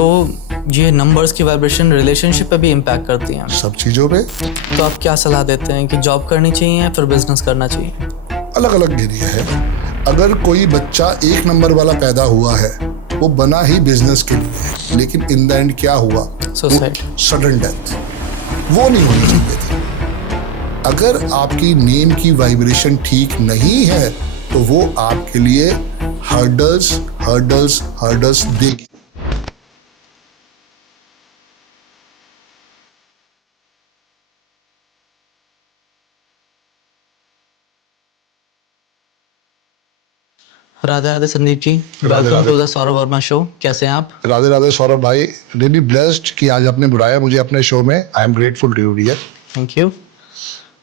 तो ये नंबर्स की वाइब्रेशन रिलेशनशिप पे भी इम्पैक्ट करती हैं। सब चीज़ों पे तो आप क्या सलाह देते हैं कि जॉब करनी चाहिए या फिर बिजनेस करना चाहिए? अलग अलग एरिया है। अगर कोई बच्चा एक नंबर वाला पैदा हुआ है, वो बना ही बिजनेस के लिए, लेकिन इन द एंड क्या हुआ? सुसाइड। Sudden death. वो नहीं होनी चाहिए थी। अगर आपकी नेम की वाइब्रेशन ठीक नहीं है तो वो आपके लिए हर्डल्स हर्डल्स हर्डल्स देगी। Radhe Radhe Sandeep ji, Radhe welcome Radhe. To the Saurabh Verma show. कैसे हैं आप? राधे राधे सौरभ भाई, रियली ब्लेस्ड कि आज आपने बुलाया मुझे अपने शो में। I am grateful to you dear. Thank you.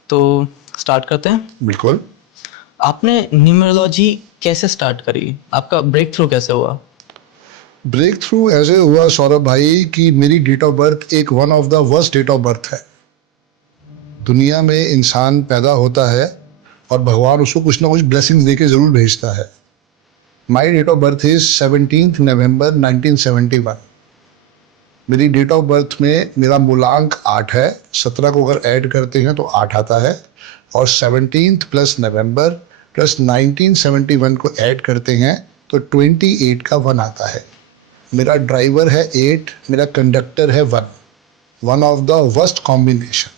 तो स्टार्ट करते हैं। बिल्कुल। आपने न्यूमरोलॉजी कैसे स्टार्ट करी? आपका ब्रेक थ्रू कैसे हुआ? ब्रेक थ्रू ऐसे हुआ सौरभ भाई कि मेरी डेट ऑफ बर्थ एक one of the worst date of birth है। दुनिया में इंसान पैदा होता है और भगवान उसको कुछ ना कुछ ब्लेसिंग दे के जरूर भेजता है। माई डेट ऑफ बर्थ इज 17 नवंबर 1971। मेरी डेट ऑफ बर्थ में मेरा मूलांक 8 है। 17 को अगर ऐड करते हैं तो 8 आता है, और 17 प्लस नवंबर प्लस 1971 को ऐड करते हैं तो 28 का 1 आता है। मेरा ड्राइवर है 8, मेरा कंडक्टर है 1। One of the worst combination.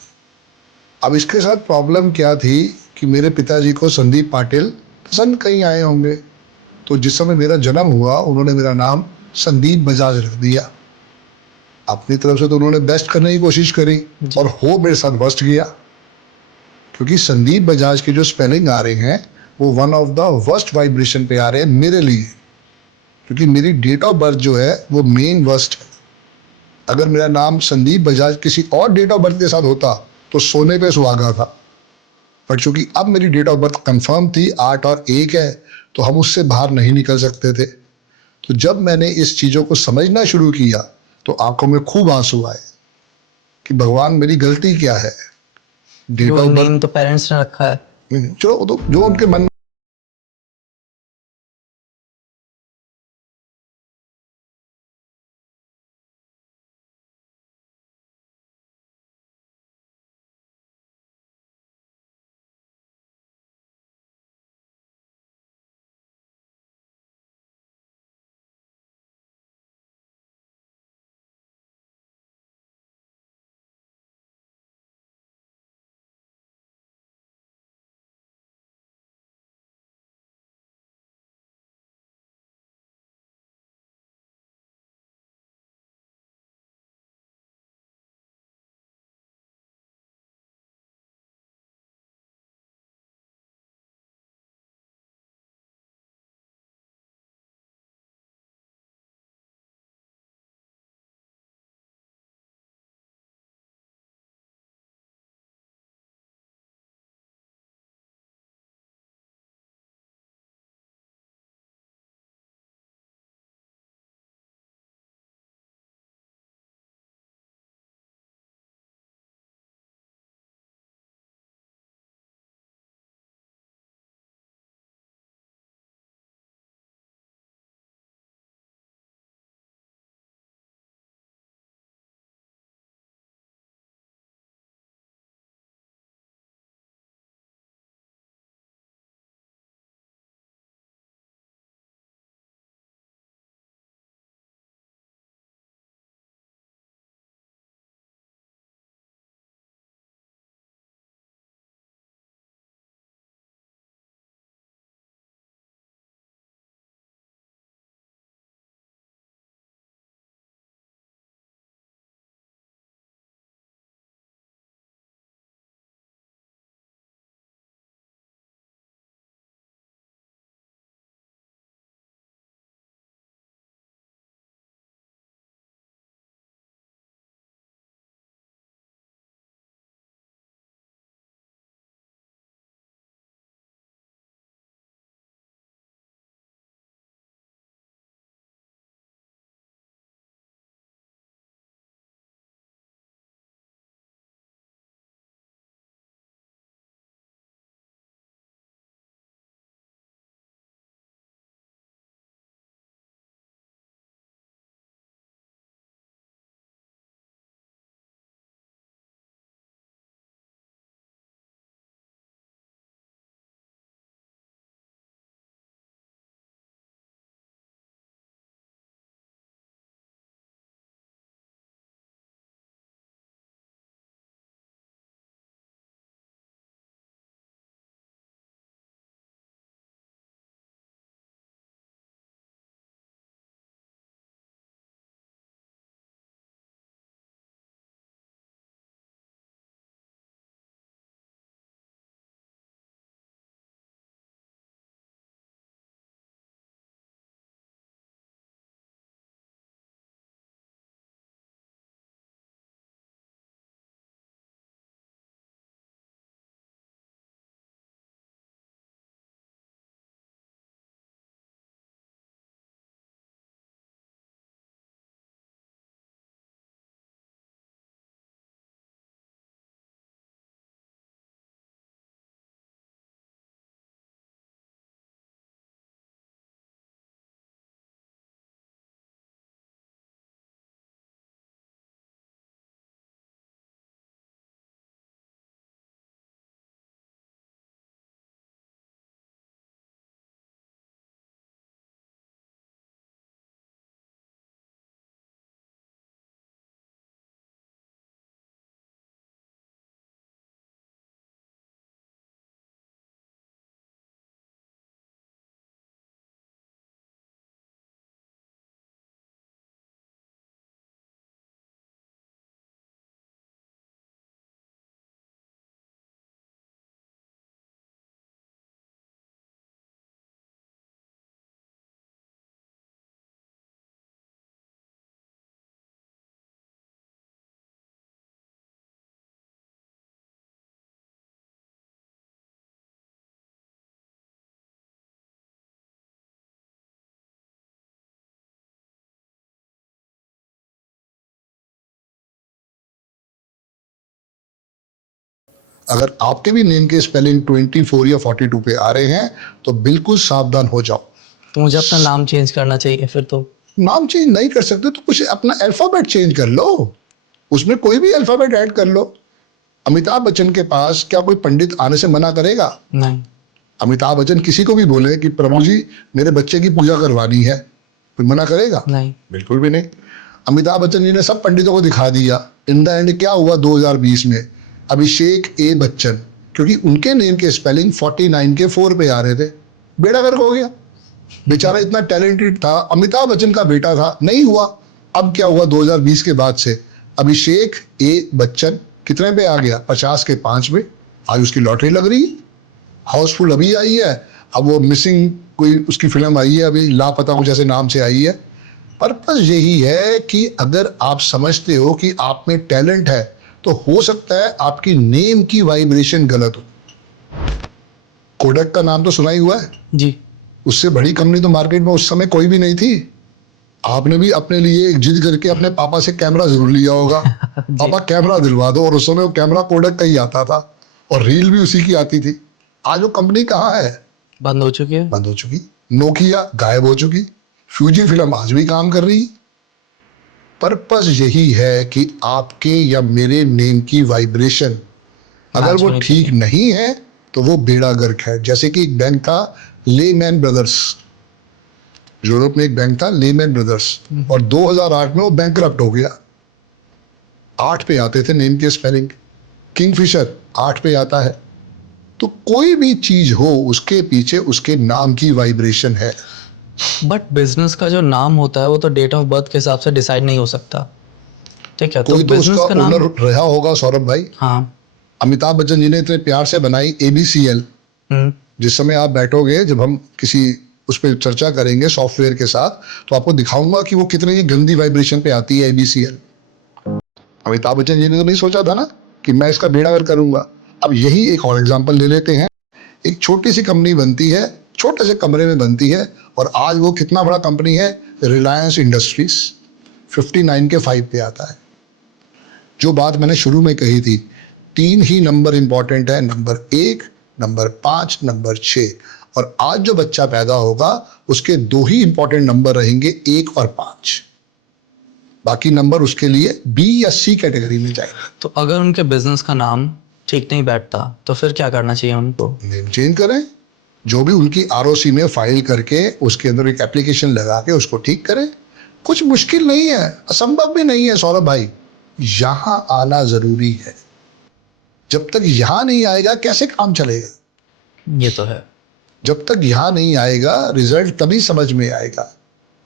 अब इसके साथ प्रॉब्लम क्या थी कि मेरे पिताजी को संदीप पाटिल पसंद कहीं आए होंगे, तो जिस समय मेरा जन्म हुआ उन्होंने मेरा नाम संदीप बजाज रख दिया। अपनी तरफ से तो उन्होंने बेस्ट करने की कोशिश करी और हो मेरे साथ वर्स्ट गया, क्योंकि संदीप बजाज की जो स्पेलिंग आ रहे हैं वो one of the worst vibration पे आ रहे हैं मेरे लिए, क्योंकि मेरी डेट ऑफ बर्थ जो है वो मेन वर्स्ट है। अगर मेरा नाम संदीप बजाज किसी और डेट ऑफ बर्थ के साथ होता तो सोने पे सुहागा था, पर चूंकि अब मेरी डेट ऑफ बर्थ कंफर्म थी 8 और 1 है, तो हम उससे बाहर नहीं निकल सकते थे। तो जब मैंने इस चीज़ों को समझना शुरू किया तो आंखों में खूब आंसू आए कि भगवान मेरी गलती क्या है। डेट जो ऑफ नेम बर्थ तो पेरेंट्स ने रखा है। चलो वो तो जो उनके मन अगर आपके भी नेम के स्पेलिंग 24 या 42 पे आ रहे हैं तो बिल्कुल सावधान हो जाओ। तो मुझे अपना नाम चेंज करना चाहिए फिर तो? नाम चेंज नहीं कर सकते तो कुछ अपना अल्फाबेट चेंज कर लो, उसमें कोई भी अल्फाबेट ऐड कर लो। अमिताभ बच्चन के पास क्या कोई पंडित आने से मना करेगा? नहीं। अमिताभ बच्चन किसी को भी बोले कि प्रभु जी मेरे बच्चे की पूजा करवानी है, कोई मना करेगा? नहीं। बिल्कुल भी नहीं। अमिताभ बच्चन जी ने सब पंडितों को दिखा दिया। इन द एंड क्या हुआ 2020 में? अभिषेक ए बच्चन, क्योंकि उनके नेम के स्पेलिंग 49 के 4 पे आ रहे थे, बेड़ा गर्क हो गया। बेचारा इतना टैलेंटेड था, अमिताभ बच्चन का बेटा था, नहीं हुआ। अब क्या हुआ 2020 के बाद से? अभिषेक ए बच्चन कितने पे आ गया? 50 के 5 पे। आज उसकी लॉटरी लग रही है। हाउसफुल अभी आई है, अब वो मिसिंग कोई उसकी फिल्म आई है, अभी लापता कुछ ऐसे नाम से आई है। पर्पस यही है कि अगर आप समझते हो कि आप में टैलेंट है तो हो सकता है आपकी नेम की वाइब्रेशन गलत हो। कोडक का नाम तो सुना ही हुआ है, जी। उससे बड़ी कंपनी तो मार्केट में उस समय कोई भी नहीं थी। आपने भी अपने लिए एक जिद करके अपने पापा से कैमरा जरूर लिया होगा पापा कैमरा दिलवा दो, और उस समय वो कैमरा कोडक का ही आता था और रील भी उसी की आती थी। आज वो कंपनी कहाँ है? बंद हो चुकी है। बंद हो चुकी। नोकिया गायब हो चुकी। फ्यूजी फिल्म आज भी काम कर रही। पर्पस यही है कि आपके या मेरे नेम की वाइब्रेशन अगर Match वो होनी ठीक नहीं है तो वो बेड़ा गर्क है। जैसे कि एक बैंक था लेमैन ब्रदर्स, यूरोप में एक बैंक था लेमैन ब्रदर्स, और 2008 में वो बैंकरप्ट हो गया। 8 पे आते थे नेम के स्पेलिंग। किंगफिशर 8 पे आता है। तो कोई भी चीज हो उसके पीछे उसके नाम की वाइब्रेशन है। बट बिजनेस का जो नाम होता है वो तो डेट ऑफ बर्थ के हिसाब से डिसाइड नहीं हो सकता, ठीक है? तो कोई तो बिजनेस उसका का नाम। ओनर रहा होगा सौरभ भाई। हाँ। अमिताभ बच्चन जी ने इतने प्यार से बनाई ABCL। जिस समय आप बैठोगे, जब हम किसी उस पर चर्चा करेंगे सॉफ्टवेयर के साथ, तो आपको दिखाऊंगा कि वो कितनी ही गंदी वाइब्रेशन पे आती है ABCL। अमिताभ बच्चन जी ने तो नहीं सोचा था ना कि मैं इसका बेड़ा गर्क करूंगा। अब यही एक और एग्जांपल ले लेते हैं। एक छोटी सी कंपनी बनती है, छोटे से कमरे में बनती है, और आज वो कितना बड़ा कंपनी है, रिलायंस इंडस्ट्रीज 59 के 5 पे आता है। जो बात मैंने शुरू में कही थी, 3 ही नंबर इंपॉर्टेंट है, नंबर 1, नंबर 5, नंबर 6। और आज जो बच्चा पैदा होगा उसके 2 ही इंपॉर्टेंट नंबर रहेंगे, 1 और 5। बाकी नंबर उसके लिए B या C कैटेगरी में जाएगा। तो अगर उनके बिजनेस का नाम ठीक नहीं बैठता तो फिर क्या करना चाहिए उनको? नेम चेंज करें, जो भी उनकी ROC में फाइल करके उसके अंदर एक एप्लीकेशन लगा के उसको ठीक करें। कुछ मुश्किल नहीं है, असंभव भी नहीं है सौरभ भाई। यहां आना जरूरी है। जब तक यहां नहीं आएगा कैसे काम चलेगा? ये तो है। जब तक यहां नहीं आएगा रिजल्ट तभी समझ में आएगा।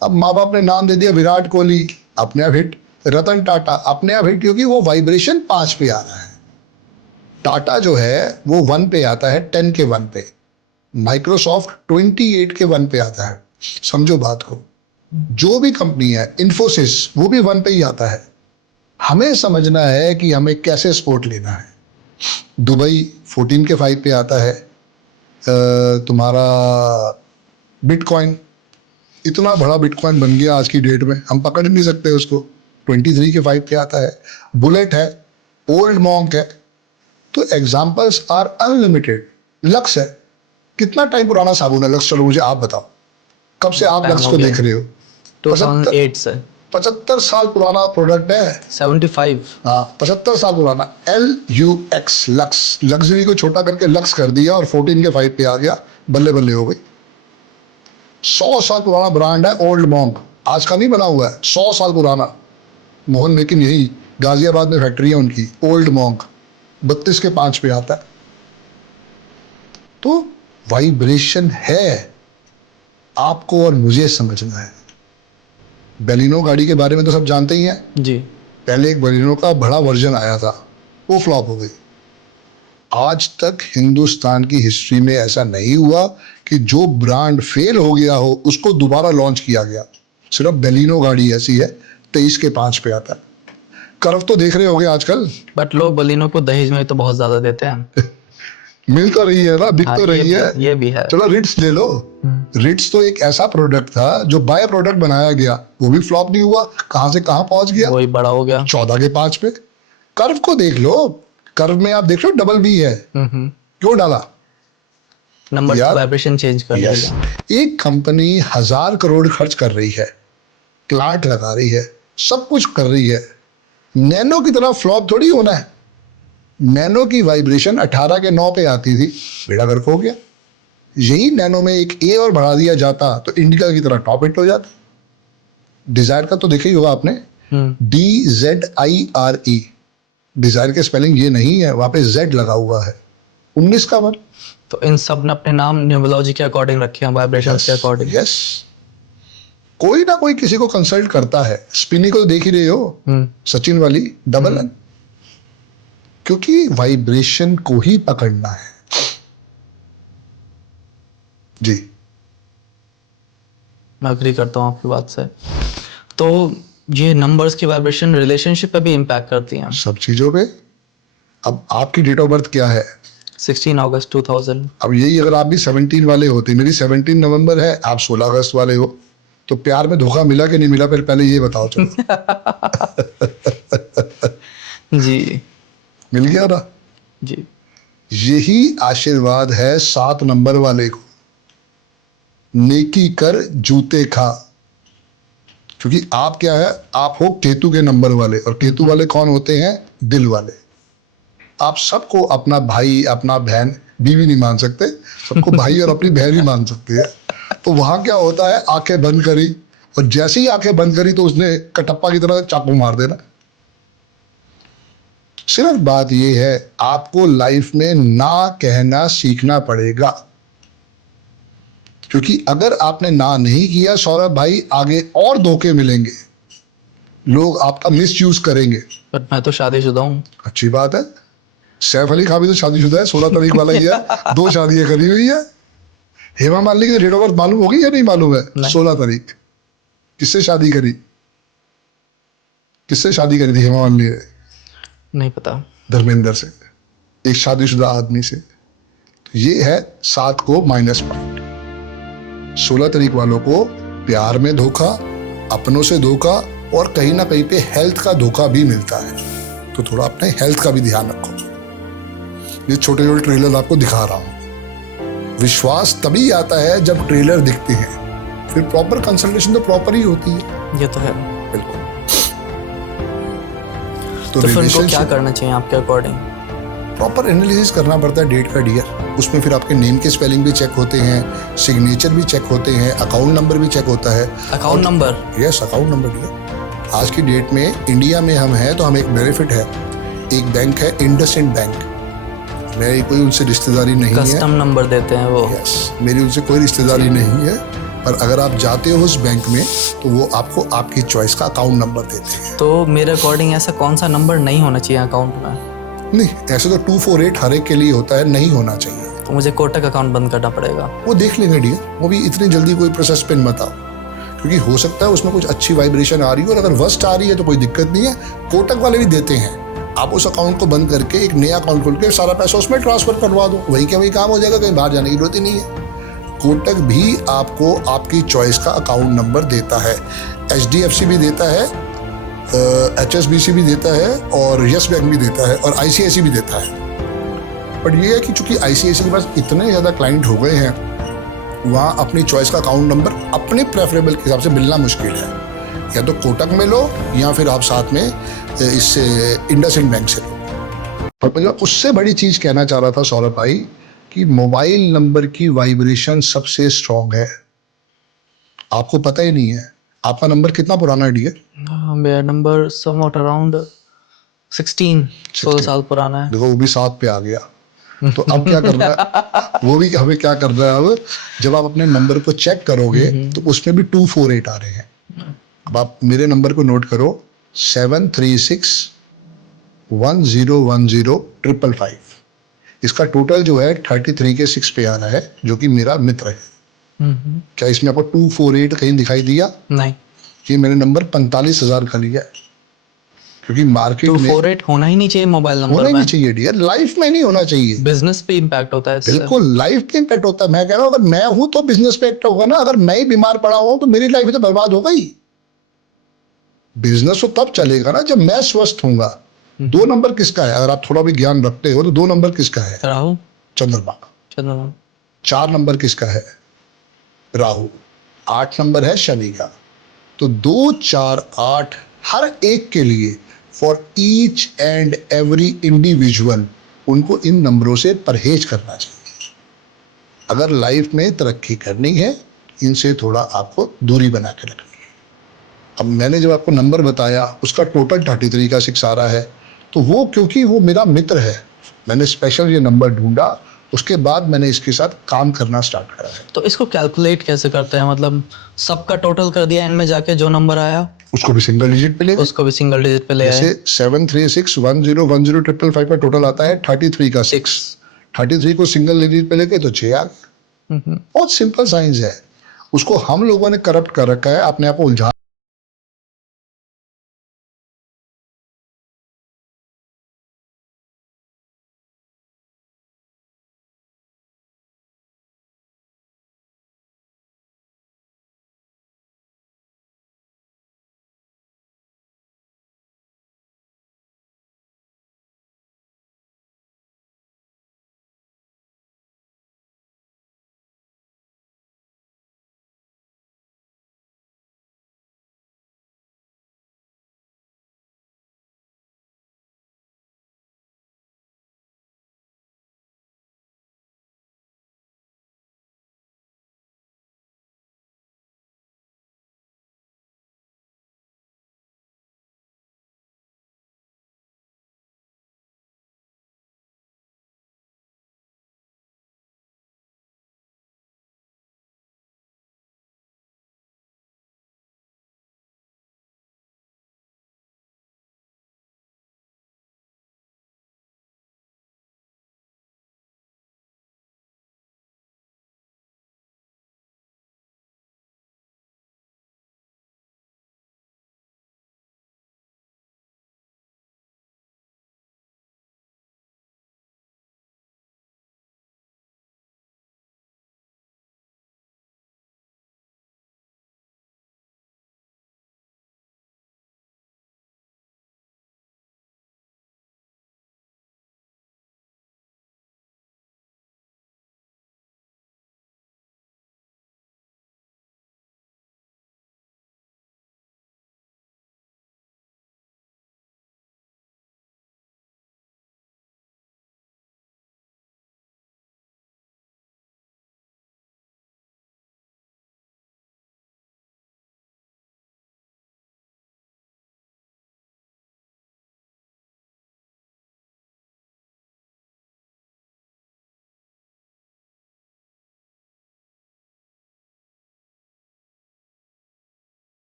अब माँ बाप ने नाम दे दिया विराट कोहली, अपने आप हिट। रतन टाटा अपने आप हिट, क्योंकि वो वाइब्रेशन 5 पे आ रहा है। टाटा जो है वो 1 पे आता है, 10 के 1 पे। माइक्रोसॉफ्ट 28 के 1 पे आता है। समझो बात को। जो भी कंपनी है, इन्फोसिस, वो भी 1 पे ही आता है। हमें समझना है कि हमें कैसे स्पोर्ट लेना है। दुबई 14 के 5 पे आता है। तुम्हारा बिटकॉइन, इतना बड़ा बिटकॉइन बन गया आज की डेट में, हम पकड़ नहीं सकते उसको, 23 के 5 पे आता है। बुलेट है, ओल्ड मॉन्क है। तो एग्जाम्पल्स आर अनलिमिटेड। लक्स है, कितना टाइम पुराना साबुन है लक्स? चलो मुझे आप बताओ, कब से आप लक्स को देख रहे हो? 2008 से। 75 साल पुराना प्रोडक्ट है। 75। हाँ, 75 साल पुराना। LUX, लक्स, लग्जरी को छोटा करके लक्स कर दिया और 14 के 5 पे आ गया, बल्ले बल्ले हो गई। 100 साल पुराना ब्रांड है ओल्ड मॉन्क, आज का नहीं बना हुआ है, 100 साल पुराना। मोहन मेकिन यही गाजियाबाद में फैक्ट्री है उनकी, ओल्ड मॉन्क 32 के 5 पे आता है। तो वाइब्रेशन है, आपको और मुझे समझना है। बेलिनो गाड़ी के बारे में तो सब जानते ही हैं। जी। पहले एक बेलिनो का बड़ा वर्जन आया था, वो फ्लॉप हो गई। आज तक हिंदुस्तान की हिस्ट्री में ऐसा नहीं हुआ कि जो ब्रांड फेल हो गया हो उसको दोबारा लॉन्च किया गया। सिर्फ बेलिनो गाड़ी ऐसी है, 23 के 5 पे आता है। कर्व तो देख रहे होगे आजकल। बट लोग बलिनो को दहेज में तो बहुत ज्यादा देते हैं। मिल तो रही है ना, बिक तो रही है। ये भी है। चलो रिट्स ले लो। रिट्स तो एक ऐसा प्रोडक्ट था जो बाय प्रोडक्ट बनाया गया, वो भी फ्लॉप नहीं हुआ, कहां से कहां पहुंच गया, वही बड़ा हो गया। 14 के 5 पे। कर्व को देख लो, कर्व में आप देख रहे हो डबल बी है, क्यों डाला? नंबर यार, वाइब्रेशन चेंज कर यस, एक कंपनी 1000 करोड़ खर्च कर रही है, प्लांट लगा रही है, सब कुछ कर रही है, नैनो की तरह फ्लॉप थोड़ी होना है। नैनो की वाइब्रेशन 18 के 9 पे आती थी, बेड़ा गर्क हो गया। यही नैनो में एक ए और बढ़ा दिया जाता तो इंडिका की तरह टॉप हिट हो जाता। डिजायर का तो देखा ही होगा आपने, DZIRE, डिजायर के स्पेलिंग ये नहीं है, वहां पे Z लगा हुआ है, 19 का 1। तो इन सब ने अपने नाम न्यूमरोलॉजी के अकॉर्डिंग रखे हैं, वाइब्रेशन के अकॉर्डिंग। यस, कोई ना कोई किसी को कंसल्ट करता है। स्पिनी को तो देख ही रहे हो, सचिन वाली डबल एन, क्योंकि वाइब्रेशन को ही पकड़ना है जी। मैं अग्री करता हूँ आपकी बात से। तो ये नंबर्स की वाइब्रेशन रिलेशनशिप पे भी इम्पैक्ट करती हैं। सब चीजों पे। अब आपकी डेट ऑफ बर्थ क्या है? 16 अगस्त 2000। अब यही अगर आप भी 17 वाले होते, मेरी 17 नवंबर है, आप 16 अगस्त वाले हो, तो प्यार में धोखा मिला कि नहीं मिला, फिर पहले ये बताओ चलो। जी मिल गया ना? जी। यही आशीर्वाद है 7 नंबर वाले को, नेकी कर जूते खा। क्योंकि आप क्या है, आप हो केतु के नंबर वाले, और केतु वाले कौन होते हैं? दिल वाले। आप सबको अपना भाई, अपना बहन, बीवी नहीं मान सकते, सबको भाई और अपनी बहन ही मान सकते हैं। तो वहां क्या होता है, आंखें बंद करी, और जैसे ही आंखें बंद करी तो उसने कटप्पा की तरह चाकू मार देना। सिर्फ बात यह है, आपको लाइफ में ना कहना सीखना पड़ेगा, क्योंकि अगर आपने ना नहीं किया सौरभ भाई, आगे और धोखे मिलेंगे, लोग आपका मिसयूज करेंगे। पर मैं तो शादीशुदा हूँ। अच्छी बात है, सैफ अली खान भी तो शादीशुदा है, 16 तारीख वाला ही है, 2 शादियां करी हुई है। हेमा मालिनी की डेट ऑफ बर्थ मालूम होगी या नहीं मालूम है? 16 तारीख। किससे शादी करी? किससे शादी करी थी हेमा मालिनी ने? नहीं पता। धर्मेंद्र से, एक शादीशुदा आदमी से। तो ये है 7 को माइनस पॉइंट। 16 तारीख वालों को प्यार में धोखा, अपनों से धोखा, और कहीं ना कहीं पे हेल्थ का धोखा भी मिलता है। तो थोड़ा अपने हेल्थ का भी ध्यान रखो। ये छोटे छोटे ट्रेलर आपको दिखा रहा हूं। विश्वास तभी आता है जब ट्रेलर दिखते हैं, फिर प्रॉपर कंसल्टेशन तो प्रॉपर ही होती है। ये तो है। बिल्कुल। तो फिर उनको क्या करना चाहिए आपके अकॉर्डिंग? प्रॉपर एनालिसिस करना पड़ता है डेट का डियर। उसमें फिर आपके नेम के स्पेलिंग भी चेक होते हैं, सिग्नेचर भी चेक होते हैं, अकाउंट नंबर भी चेक होता है। Account number? Yes, account number dear. आज की डेट में इंडिया में हम हैं तो हमें एक बेनिफिट है। एक बैंक है इंडसइंड बैंक, मेरी कोई उनसे रिश्तेदारी नहीं है। कस्टम नंबर देते हैं वो। यस, मेरी उनसे कोई रिश्तेदारी नहीं है, पर अगर आप जाते हो उस बैंक में तो वो आपको आपकी चॉइस का अकाउंट नंबर देते हैं। तो मेरे अकॉर्डिंग ऐसा कौन सा नंबर नहीं होना चाहिए अकाउंट में? नहीं, ऐसे तो 248 हर एक के लिए होता है, नहीं होना चाहिए। तो मुझे कोटक अकाउंट बंद करना पड़ेगा? वो देख लेंगे डियर, वो भी इतनी जल्दी कोई प्रोसेस पे मत आओ, क्योंकि हो सकता है उसमें कुछ अच्छी वाइब्रेशन आ रही हो, और अगर वर्स्ट आ रही है तो कोई दिक्कत नहीं है। कोटक वाले भी देते हैं, आप उस अकाउंट को बंद करके एक नया अकाउंट खोल के सारा पैसा उसमें ट्रांसफर करवा दो, वही क्या वही काम हो जाएगा, कहीं बाहर जाने की जरूरत ही नहीं है। कोटक भी आपको आपकी चॉइस का अकाउंट नंबर देता है, HDFC भी देता है, HSBC भी देता है, और यस बैंक भी देता है, और ICICI भी देता है। बट ये है कि चूंकि ICICI के पास इतने ज़्यादा क्लाइंट हो गए हैं, वहाँ अपनी चॉइस का अकाउंट नंबर अपने प्रेफरेबल के हिसाब से मिलना मुश्किल है। या तो कोटक में लो, या फिर आप साथ में इससे इंडसइंड बैंक से लो। पर मैं उससे बड़ी चीज़ कहना चाह रहा था सौरभ भाई, कि मोबाइल नंबर की वाइब्रेशन सबसे स्ट्रॉन्ग है। आपको पता ही नहीं है। आपका नंबर कितना पुराना है डियर? मेरा नंबर समवॉट अराउंड 16 साल पुराना है। देखो, वो भी 7 पे आ गया। तो अब क्या करना है, वो भी हमें क्या करना है, अब जब आप अपने नंबर को चेक करोगे तो उसमें भी 248 आ रहे हैं। अब आप मेरे नंबर को नोट करो, 736 1010 555। इसका टोटल जो है 33 के 6 पे आ रहा है, जो कि मेरा मित्र है। क्या इसमें आपको 248 कहीं दिखाई दिया? नहीं। ये मैंने नंबर 45,000 का लिया है, क्योंकि मार्केट में 248 होना ही नहीं चाहिए मोबाइल नंबर होना ही में। नहीं चाहिए डियर, लाइफ में नहीं होना चाहिए। बिजनेस पे इम्पैक्ट होता है इससे। बिल्कुल, लाइफ पे इम्पैक्ट होता है। मैं कह रहा हूँ, अगर मैं हूं तो बिजनेस पे इम्पैक्ट होगा ना। अगर मैं ही बीमार पड़ा हूं तो मेरी लाइफ तो बर्बाद होगा ही। बिजनेस तो तब चलेगा ना जब मैं स्वस्थ होऊंगा। दो नंबर किसका है? अगर आप थोड़ा भी ज्ञान रखते हो तो दो नंबर किसका है? राहु। चंद्रमा। चंद्रमा। 4 नंबर किसका है? राहु। 8 नंबर है शनि का। तो 2, 4, 8 हर एक के लिए, for each and every individual, उनको इन नंबरों से परहेज करना चाहिए। अगर लाइफ में तरक्की करनी है, इनसे थोड़ा आपको दूरी बना के रखनी है। अब मैंने जब आपको नंबर बताया, उसका टोटल 33 का 6 आ रहा है, तो वो क्योंकि वो मेरा मित्र है, मैंने स्पेशल ये नंबर ढूंढा, उसके बाद मैंने इसके साथ काम करना स्टार्ट करा है। तो इसको कैलकुलेट कैसे करते हैं? मतलब सबका टोटल कर दिया, एंड में जाके जो नंबर आया उसको भी सिंगल डिजिट पे ले गए। उसको भी सिंगल डिजिट पे ले आए। जैसे 736101055 का टोटल आता है 33 का 6, 33 को सिंगल डिजिट पे लेके तो 6 आ गया। बहुत सिंपल साइंस है। उसको हम लोगों ने करप्ट कर रखा है, अपने आप को उलझा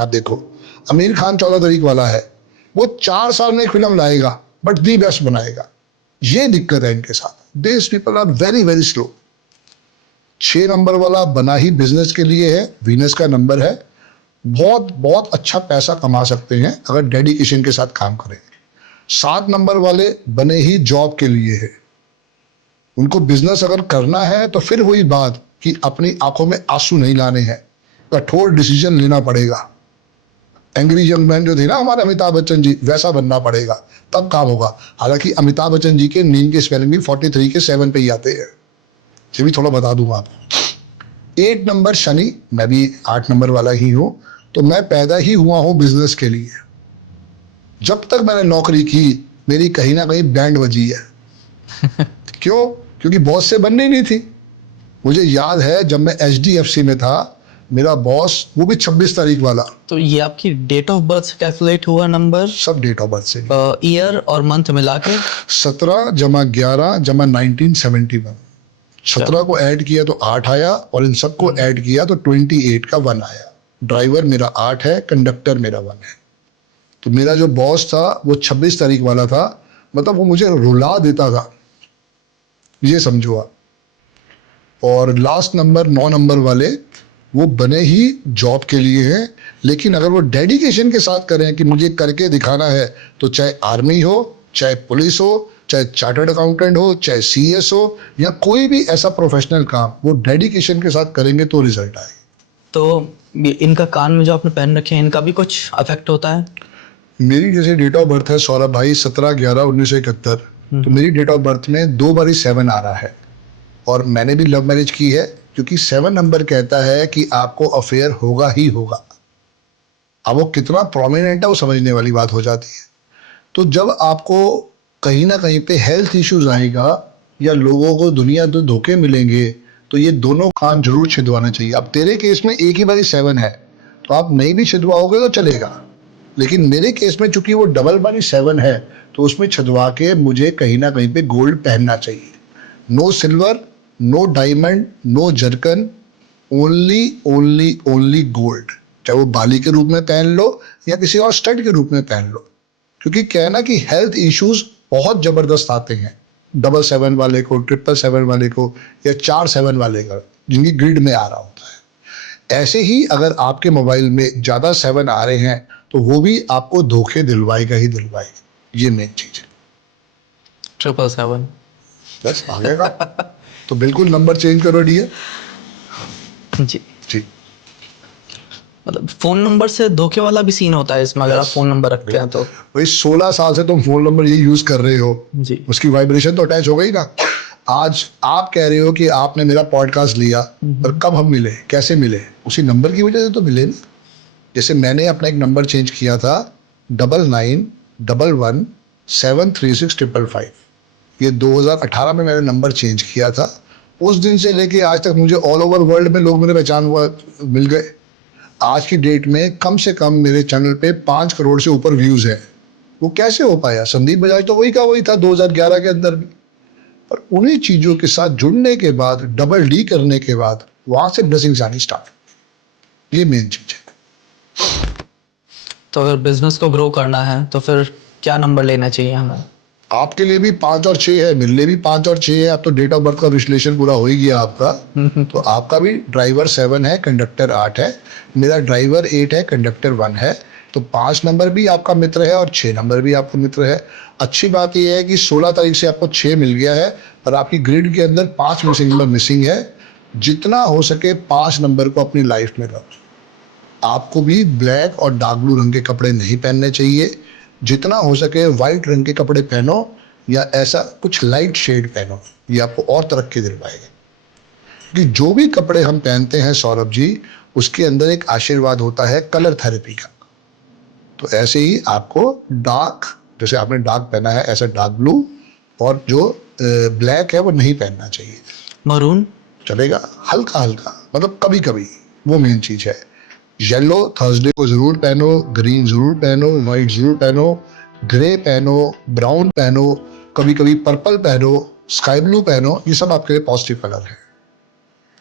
आप देखो, आमिर खान 14 तारीख वाला है, वो 4 साल में एक फिल्म लाएगा बट दी बेस्ट बनाएगा। ये दिक्कत है इनके साथ। This people are very very slow. 6 number वाला बना ही बिजनेस के लिए है, वीनस का नंबर है, बहुत बहुत अच्छा पैसा कमा सकते हैं अगर डेडिकेशन के साथ काम करें। 7 नंबर वाले बने ही जॉब के लिए है। उनको बिजनेस अगर करना है तो फिर वही बात कि अपनी आंखों में आंसू नहीं लाने हैं, कठोर डिसीजन लेना पड़ेगा। एंग्री यंग मैन जो थे ना हमारे अमिताभ बच्चन जी, वैसा बनना पड़ेगा, तब काम होगा। हालांकि अमिताभ बच्चन जी के नींद के स्पेलिंग भी 43 के 7 पे ही आते हैं, ये भी थोड़ा बता दूंगा आपको। 8 नंबर शनि, मैं भी 8 नंबर वाला ही हूं, तो मैं पैदा ही हुआ हूं बिजनेस के लिए। जब तक मैंने नौकरी की मेरी कहीं ना कहीं बैंड बजी है। क्यों? क्योंकि बॉस से बननी नहीं थी। मुझे याद है जब मैं HDFC में था, मेरा बॉस, वो भी 26 तारीख वाला। तो ये आपकी डेट ऑफ बर्थ से कैलकुलेट हुआ नंबर, सब डेट ऑफ बर्थ से, ईयर और मंथ मिला के? 17 जमा 11 जमा 1971। 17 को ऐड किया तो 8 आया, और इन सबको ऐड किया तो 28 का 1 आया। ड्राइवर मेरा 8 है, कंडक्टर मेरा 1 है। तो मेरा जो बॉस था वो 26 तारीख वाला था, मतलब वो मुझे रुला देता था, ये समझो आप। और लास्ट नंबर 9 नंबर वाले, वो बने ही जॉब के लिए हैं, लेकिन अगर वो डेडिकेशन के साथ करें कि मुझे करके दिखाना है, तो चाहे आर्मी हो, चाहे पुलिस हो, चाहे चार्टर्ड अकाउंटेंट हो, चाहे CS हो, या कोई भी ऐसा प्रोफेशनल काम, वो डेडिकेशन के साथ करेंगे तो रिजल्ट आएगा। तो इनका कान में जो आपने पहन रखे हैं, इनका भी कुछ अफेक्ट होता है? मेरी जैसे डेट ऑफ बर्थ है सौरभ भाई 17/11/1971, तो मेरी डेट ऑफ बर्थ में 2 बारी 7 आ रहा है, और मैंने भी लव मैरिज की है, क्योंकि 7 नंबर कहता है कि आपको अफेयर होगा ही होगा। अब वो कितना प्रोमिनेंट है वो समझने वाली बात हो जाती है। तो जब आपको कहीं ना कहीं पे हेल्थ इश्यूज आएगा या लोगों को दुनिया तो धोखे मिलेंगे, तो ये दोनों कान जरूर छिदवाना चाहिए। अब तेरे केस में एक ही बारी 7 है, तो आप नहीं भी छिदवाओगे तो चलेगा, लेकिन मेरे केस में चूंकि वो डबल बारी 7 है, तो उसमें छिदवा के मुझे कहीं ना कहीं पे गोल्ड पहनना चाहिए। No silver, no diamond, no zircon, only only only gold. चाहे वो बाली के रूप में पहन लो या किसी और स्टड के रूप में पहन लो, क्योंकि कहना कि हेल्थ इश्यूज बहुत जबरदस्त आते हैं 777 वाले को, 777 वाले को, या 47 वाले का, जिनकी ग्रिड में आ रहा होता है। ऐसे ही अगर आपके मोबाइल में ज्यादा 7 आ रहे हैं, तो वो भी आपको धोखे दिलवाएगा ही दिलवाएगा। ये मेन चीज है। 777 बस आगे का तो बिल्कुल नंबर चेंज करो डियर जी। जी। मतलब फोन नंबर से धोखे वाला भी सीन होता है इसमें, अगर आप फोन नंबर रखते हैं तो? भाई 16 साल से तुम फोन नंबर ये यूज कर रहे हो जी। उसकी वाइब्रेशन तो अटैच हो गई ना। आज आप कह रहे हो कि आपने मेरा पॉडकास्ट लिया, पर कब हम मिले, कैसे मिले? उसी नंबर की वजह से तो मिले ना। जैसे मैंने अपना एक नंबर चेंज किया था 9911736555, ये 2018 में मैंने नंबर चेंज किया था। उस दिन से लेके आज तक मुझे ऑल ओवर वर्ल्ड में लोग मेरे पहचान हुआ मिल गए। आज की डेट में कम से कम मेरे चैनल पे 5 करोड़ से ऊपर व्यूज है। वो कैसे हो पाया? संदीप बजाज तो वही का वही था 2011 के अंदर भी। पर उन्हीं चीजों के साथ जुड़ने के बाद, डबल डी करने के बाद, वहां से ब्लेसिंग्स आनी स्टार्ट। ये मेन चीज है। तो अगर बिजनेस को ग्रो करना है तो फिर क्या नंबर लेना चाहिए हमें? आपके लिए भी 5 और 6 है, मेरे लिए भी 5 और 6 है। अब तो डेट ऑफ बर्थ का विश्लेषण पूरा हो ही गया आपका। तो आपका भी ड्राइवर 7 है, कंडक्टर 8 है, मेरा ड्राइवर 8 है, कंडक्टर 1 है। तो 5 नंबर भी आपका मित्र है और 6 नंबर भी आपका मित्र है। अच्छी बात यह है कि 16 तारीख से आपको 6 मिल गया है, और आपकी ग्रिड के अंदर 5 मिसिंग नंबर मिसिंग है। जितना हो सके 5 नंबर को अपनी लाइफ में रखो। आपको भी ब्लैक और डार्क ब्लू रंग के कपड़े नहीं पहनने चाहिए। जितना हो सके वाइट रंग के कपड़े पहनो, या ऐसा कुछ लाइट शेड पहनो, ये आपको और तरक्की दिलवाएगा। कि जो भी कपड़े हम पहनते हैं सौरभ जी, उसके अंदर एक आशीर्वाद होता है कलर थेरेपी का। तो ऐसे ही आपको डार्क, जैसे आपने डार्क पहना है, ऐसा डार्क ब्लू, और जो ब्लैक है वो नहीं पहनना चाहिए। मरून चलेगा, हल्का हल्का, मतलब कभी कभी, वो मेन चीज है। येलो थर्सडे को जरूर पहनो, ग्रीन जरूर पहनो, व्हाइट जरूर पहनो, ग्रे पहनो, ब्राउन पहनो, कभी कभी पर्पल पहनो, स्काई ब्लू पहनो। ये सब आपके लिए पॉजिटिव कलर है।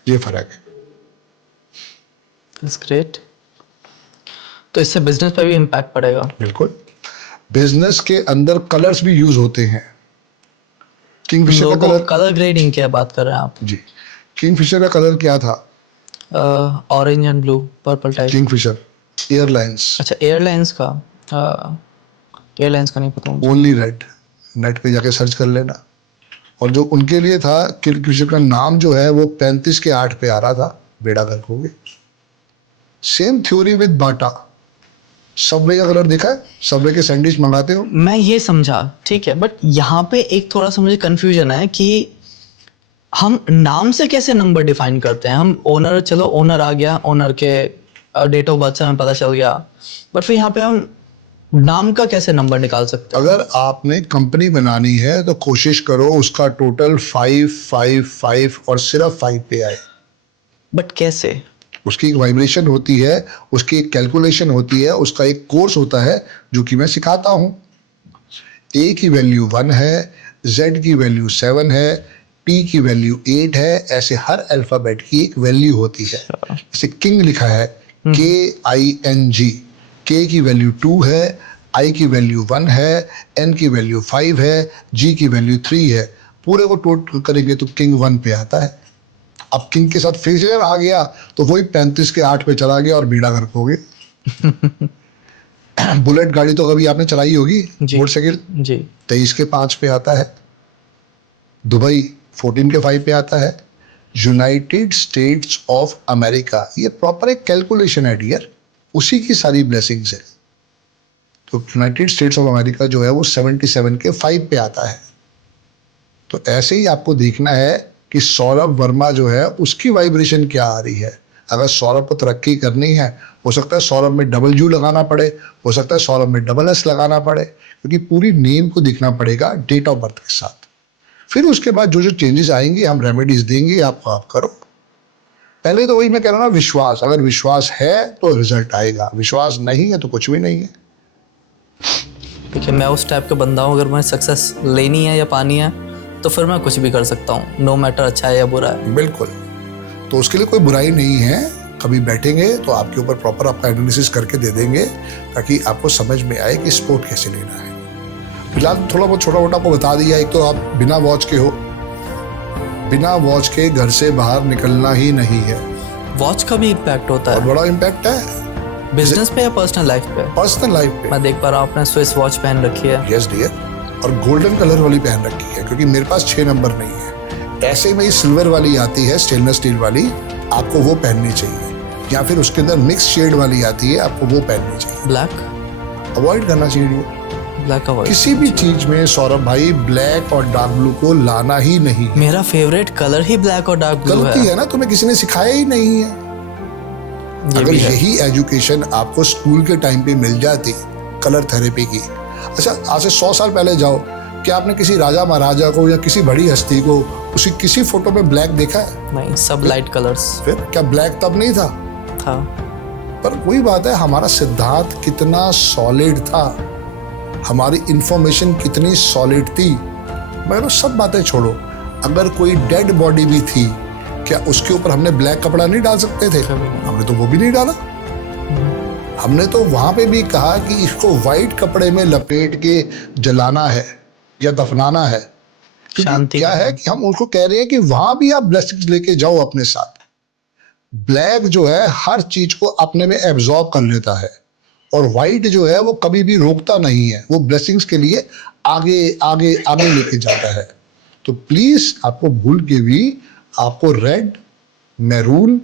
ये फर्क है। It's great. तो इससे बिजनेस पे भी इम्पैक्ट पड़ेगा। बिल्कुल। बिजनेस के अंदर कलर्स भी यूज होते हैं। किंगफिशर का लोगो कलर, कलर ग्रेडिंग क्या बात कर रहे हैं आप? जी, किंगफिशर का कलर क्या था? Orange and blue purple type. Kingfisher airlines अच्छा, एयरलाइंस का? एयरलाइंस का नहीं पता मुझे। ओनली रेड, नेट पे जाके सर्च कर लेना। और जो उनके लिए था, किंगफिशर का नाम जो है वो 35 के 8 पे आ रहा था, बेड़ा गर्क हो गए। Same theory with Bata. Subway का कलर देखा है? सबवे के सैंडविच मंगाते हो, मैं ये समझा, ठीक है, बट यहाँ पे एक थोड़ा सा मुझे कंफ्यूजन है कि हम नाम से कैसे नंबर डिफाइन करते हैं? हम ओनर, चलो ओनर आ गया, ओनर के डेट ऑफ बर्थ से हमें पता चल गया, बट फिर यहाँ पे हम नाम का कैसे नंबर निकाल सकते हैं? अगर आपने कंपनी बनानी है तो कोशिश करो उसका टोटल 555 और सिर्फ 5 पे आए। बट कैसे? उसकी एक वाइब्रेशन होती है, उसकी एक कैलकुलेशन होती है, उसका एक कोर्स होता है जो कि मैं सिखाता हूँ। ए की वैल्यू 1 है, जेड की वैल्यू 7 है, टी की वैल्यू 8 है। ऐसे हर अल्फाबेट की एक वैल्यू होती है। जैसे किंग लिखा है KING, के की वैल्यू 2 है, आई की वैल्यू 1 है, एन की वैल्यू 5 है, जी की वैल्यू 3 है। पूरे को टोटल करेंगे तो किंग 1 पे आता है। अब किंग के साथ फिशर आ गया तो वही 35 के 8 पे चला गया और बीड़ा गर्क हो गए। बुलेट गाड़ी तो कभी आपने चलाई होगी, जी। मोटरसाइकिल जी। 23 के 5 पे आता है। दुबई 14 के 5 पे आता है। यूनाइटेड स्टेट्स ऑफ अमेरिका, ये प्रॉपर एक कैलकुलेशन है डियर, उसी की सारी ब्लेसिंग्स है। तो यूनाइटेड स्टेट्स ऑफ अमेरिका जो है वो 77 के 5 पे आता है। तो ऐसे ही आपको देखना है कि सौरभ वर्मा जो है उसकी वाइब्रेशन क्या आ रही है। अगर सौरभ को तरक्की करनी है, हो सकता है सौरभ में डबल यू लगाना पड़े, हो सकता है सौरभ में डबल एस लगाना पड़े, क्योंकि पूरी नेम को देखना पड़ेगा डेट ऑफ बर्थ के साथ। फिर उसके बाद जो जो चेंजेस आएंगे हम रेमेडीज देंगे आपको, आप करो। पहले तो वही मैं कह रहा हूँ ना, विश्वास। अगर विश्वास है तो रिजल्ट आएगा, विश्वास नहीं है तो कुछ भी नहीं है। देखिए, मैं उस टाइप का बंदा हूँ, अगर मुझे सक्सेस लेनी है या पानी है तो फिर मैं कुछ भी कर सकता हूँ, नो मैटर अच्छा है या बुरा है। बिल्कुल। तो उसके लिए कोई बुराई नहीं है। कभी बैठेंगे तो आपके ऊपर प्रॉपर आपका एनालिसिस करके दे देंगे, ताकि आपको समझ में आए कि स्पोर्ट कैसे लेना है। फिलहाल थोड़ा बहुत छोटा मोटा आपको बता दिया। एक तो आप बिना वॉच के हो, बिना वॉच के घर से बाहर निकलना ही नहीं है। वॉच का भी इम्पैक्ट होता और है बड़ा इम्पैक्ट है बिजनेस पे या पर्सनल लाइफ पे? पर्सनल लाइफ पे। मैं देख पा रहा हूँ आपने स्विस वॉच पहन रखी है। यस डियर, और गोल्डन कलर वाली पहन रखी है, क्योंकि मेरे पास 6 नंबर नहीं है। ऐसे में सिल्वर वाली आती है, स्टेनलेस स्टील वाली, आपको वो पहननी चाहिए। या फिर उसके अंदर मिक्स शेड वाली आती है, आपको वो पहननी चाहिए। ब्लैक अवॉइड करना चाहिए। Black avoid. किसी भी चीज में सौरभ भाई ब्लैक और डार्क ब्लू को लाना ही नहीं है। मेरा फेवरेट कलर ही ब्लैक और डार्क ब्लू गलती है। है ना, तुम्हें किसी ने सिखाया ही नहीं है। ये अगर भी है। यही एजुकेशन आपको स्कूल के टाइम पे मिल जाती कलर थेरेपी की। अच्छा, आज से 100 साल पहले जाओ, क्या आपने किसी राजा महाराजा को या किसी बड़ी हस्ती को उसी किसी फोटो में ब्लैक देखा है? नहीं, सब लाइट कलर्स फिर क्या ब्लैक तब नहीं था? था। पर वही बात है, हमारा सिद्धांत कितना सॉलिड था, हमारी इंफॉर्मेशन कितनी सॉलिड थी। मगर वो सब बातें छोड़ो, अगर कोई डेड बॉडी भी थी, क्या उसके ऊपर हमने ब्लैक कपड़ा नहीं डाल सकते थे? हमने तो वो भी नहीं डाला। हमने तो वहां पे भी कहा कि इसको वाइट कपड़े में लपेट के जलाना है या दफनाना है। शांति क्या है कि हम उनको कह रहे हैं कि वहां भी आप ब्लेसिंग्स लेके जाओ अपने साथ। ब्लैक जो है हर चीज को अपने में एब्जॉर्ब कर लेता है, और वाइट जो है वो कभी भी रोकता नहीं है, वो ब्लेसिंग्स के लिए आगे आगे आगे लेके जाता है। तो प्लीज आपको भूल के भी आपको रेड, मैरून,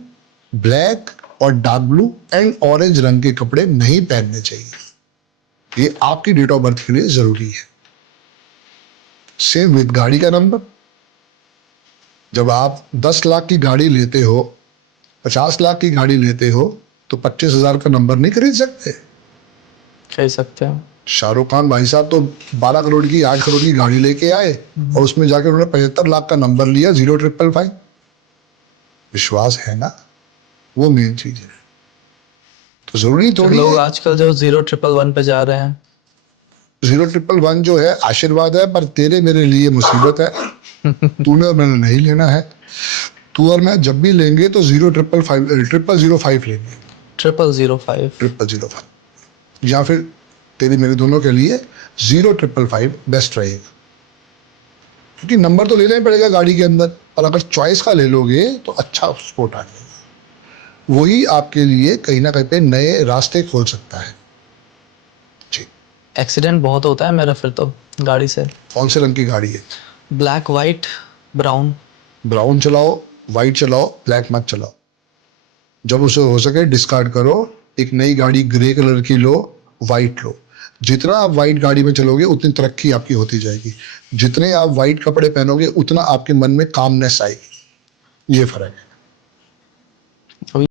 ब्लैक और डार्क ब्लू एंड ऑरेंज रंग के कपड़े नहीं पहनने चाहिए। ये आपकी डेट ऑफ बर्थ के लिए जरूरी है। सेम विद गाड़ी का नंबर। जब आप 10 लाख की गाड़ी लेते हो, 50 लाख की गाड़ी लेते हो, तो 25,000 का नंबर नहीं खरीद सकते। कह सकते हैं। शाहरुख खान भाई साहब तो 12 करोड़ की 8 करोड़ की गाड़ी लेके आए और उसमें जाकर उन्होंने 75 लाख का नंबर लिया, 0555। विश्वास है ना, वो मेन चीज है। तो जरूरी थोड़ी लोग है। आजकल जो 0111 पे जा रहे हैं। 0111 जो है आशीर्वाद है, पर तेरे मेरे लिए मुसीबत है। तूने और मैंने नहीं लेना है। तू और मैं जब भी लेंगे तो 0505 लेंगे। 0005। 0005। या फिर तेरी मेरे दोनों के लिए 055 बेस्ट रहेगा, क्योंकि नंबर तो लेना ही पड़ेगा गाड़ी के अंदर, और अगर चॉइस का ले लोगे तो अच्छा स्पोर्ट आ जाएगा, वही आपके लिए कहीं ना कहीं पे नए रास्ते खोल सकता है। जी। एक्सीडेंट बहुत होता है मेरा फिर तो गाड़ी से। कौन से रंग की गाड़ी है? Black, white, brown. ब्राउन चलाओ, वाइट चलाओ, ब्लैक मत चलाओ। जब उसे हो सके डिस्कार्ड करो, एक नई गाड़ी ग्रे कलर की लो, वाइट लो। जितना आप वाइट गाड़ी में चलोगे उतनी तरक्की आपकी होती जाएगी, जितने आप वाइट कपड़े पहनोगे उतना आपके मन में कामनेस आएगी, ये फर्क है। अभी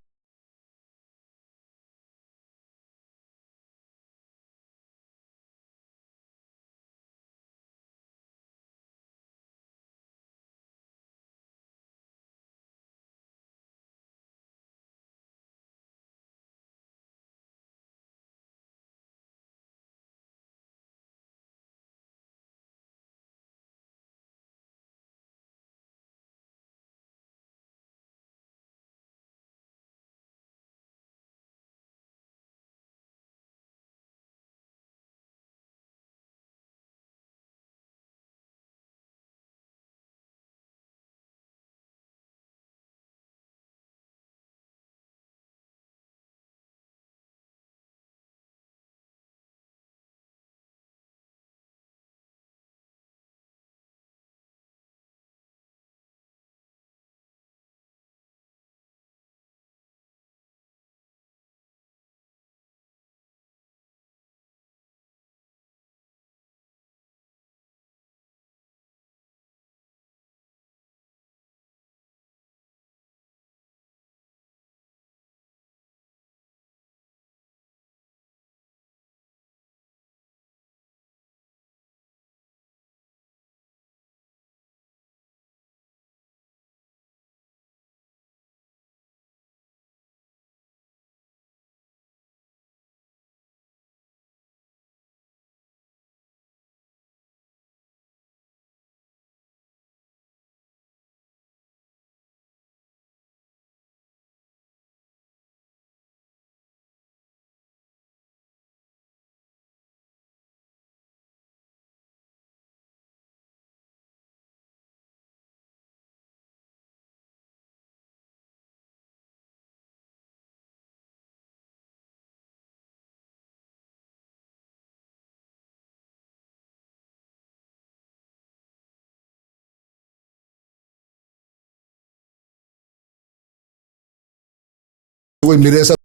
कोई मेरे साथ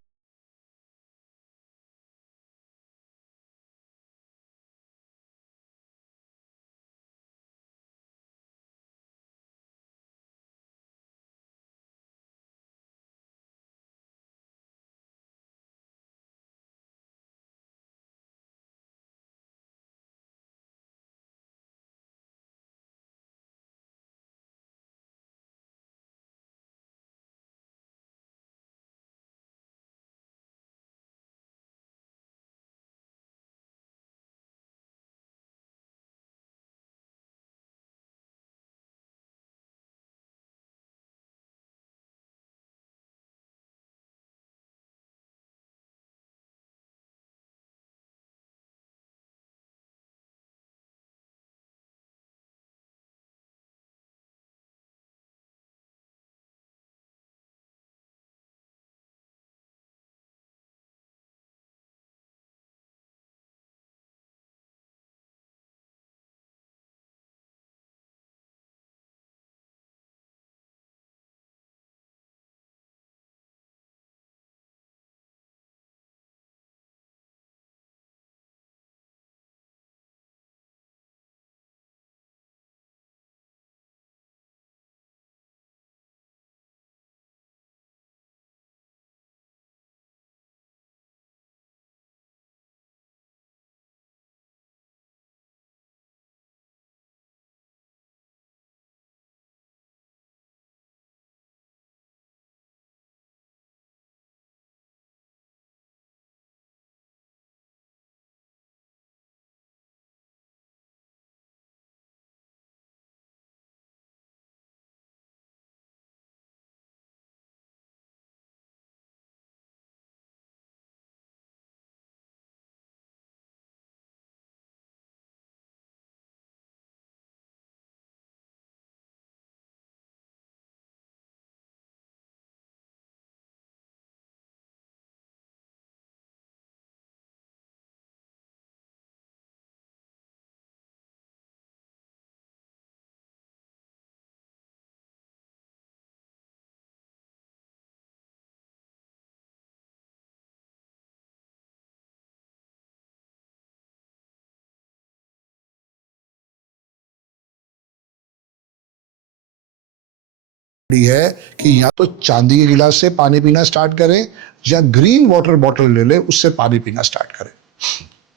है कि या तो चांदी के गिलास से पानी पीना स्टार्ट करें या ग्रीन वाटर बॉटल ले लें, उससे पानी पीना स्टार्ट करें।